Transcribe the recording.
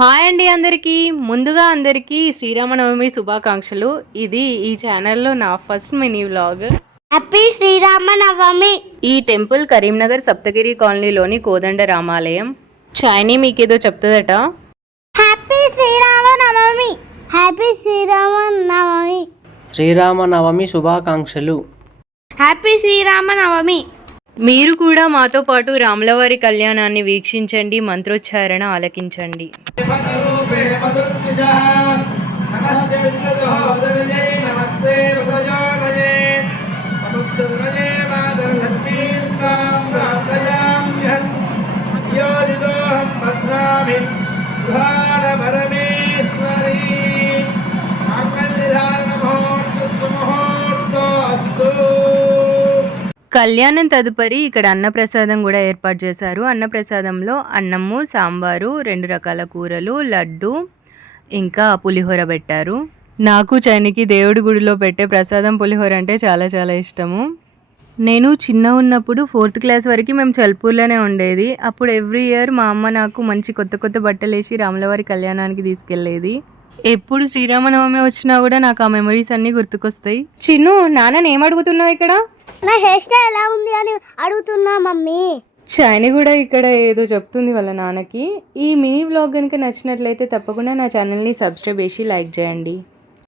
Hi అండి అందరికీ. ముందుగా అందరికీ శ్రీరామనవమి శుభాకాంక్షలు. ఇది ఈ ఛానల్లో నా first mini vlog. Happy Sri Rama Navami. ఈ టెంపుల్ కరీంనగర్ సప్తగిరి కాలనీలోని కోదండ రామాలయం. చైనీ మీకేదో చెప్తుందట. హ్యాపీ శ్రీరామనవమి. హ్యాపీ శ్రీరామనవమి. శ్రీరామనవమి శుభాకాంక్షలు. హ్యాపీ శ్రీరామనవమి. మీరు కూడా మాతో పాటు రాములవారి కళ్యాణాన్ని వీక్షించండి, మంత్రోచ్చారణ ఆలకించండి. కళ్యాణం తదుపరి ఇక్కడ అన్నప్రసాదం కూడా ఏర్పాటు చేశారు. అన్నప్రసాదంలో అన్నము, సాంబారు, 2 రకాల కూరలు, లడ్డు, ఇంకా పులిహోర పెట్టారు. నాకు చైనికి దేవుడి గుడిలో పెట్టే ప్రసాదం పులిహోర అంటే చాలా చాలా ఇష్టము. నేను చిన్న ఉన్నప్పుడు 4th క్లాస్ వరకు మేము చల్పూర్లోనే ఉండేది. అప్పుడు ఎవ్రీ ఇయర్ మా అమ్మ నాకు మంచి కొత్త కొత్త బట్టలు వేసి రాములవారి కళ్యాణానికి తీసుకెళ్లేది. ఎప్పుడు శ్రీరామనవమి వచ్చినా కూడా నాకు ఆ మెమరీస్ అన్నీ గుర్తుకొస్తాయి. చిన్ను, నాన్నని ఏం అడుగుతున్నావు ఇక్కడ? నా హెయిర్ స్టైల్ ఎలా ఉంది అని అడుగుతున్నా మమ్మీ. షైని కూడా ఇక్కడ ఏదో చెప్తుంది వాళ్ళ నాన్నకి. ఈ మినీ వ్లాగ్ కనుక నచ్చినట్లయితే తప్పకుండా నా ఛానల్ని సబ్స్క్రైబ్ చేసి లైక్ చేయండి.